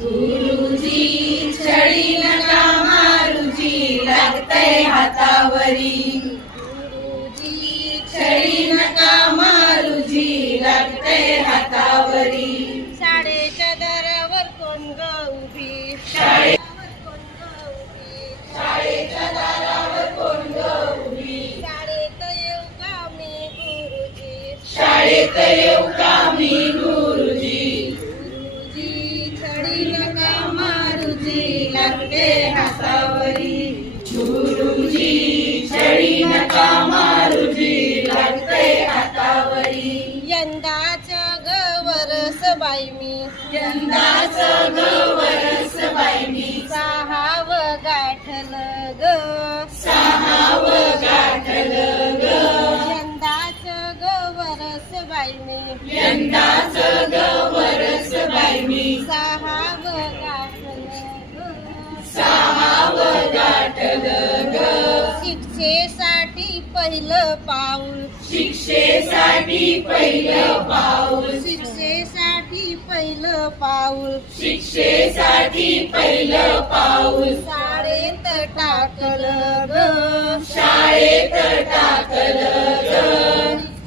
गुरुजी छडी नका मारुजी लागतंय हातावरी. गुरुजी छडी नका मारुजी लागतंय हातावरी. शाळेच्या दारावर कोण ग उभी, शाळेच्या दारावर कोण ग उभी. शाळेत येऊ का मी गुरुजी, शाळेत येऊ का मी गुरुजी. गुरुजी छडी नका मारुजी लागते हातावरी. गुरुजी छडी नका मारुजी लागतंय हातावरी. यंदाच गवरस बाई मी, यंदाच गवरस बाई मी. सहाव गाठल ग, सहाव गाठलं ग. यंदाच गवरस बाई मी, यंदाच गवरस बाई मी. सहाव गाठल ग. सहाव गाठलं ग. शिक्षेसाठी पहिलं पाऊल, शिक्षेसाठी पहिलं पाऊल. शिक्षेसाठी पहिलं पाऊल, शिक्षेसाठी पहिलं पाऊल. शाळेत टाकलं ग, शाळेत टाकलं ग.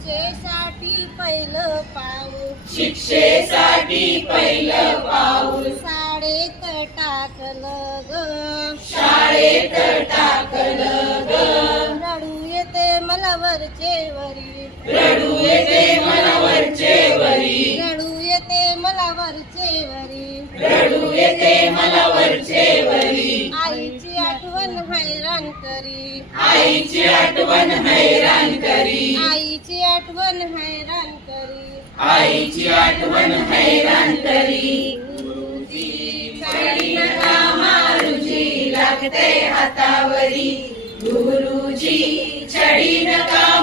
शिक्षेसाठी पहिलं पाऊल, शिक्षेसाठी पहिलं पाऊल. शाळेत टाकलं ग. शाळेत टाकलं ग. रडू येते मला वरचे वरी, रडू येते मला वरचे वरी. रडू येते मला वरचे वरी. रडू येते मला वरचे वरी. आईची आठवण हैराण करी, आईची आठवण हैराण करी. आईची आठवण हैराण करी. आईची आठवण हैराण करी. गुरुजी छडी नका मारुजी लागते हातावरी. गुरुजी छडी नका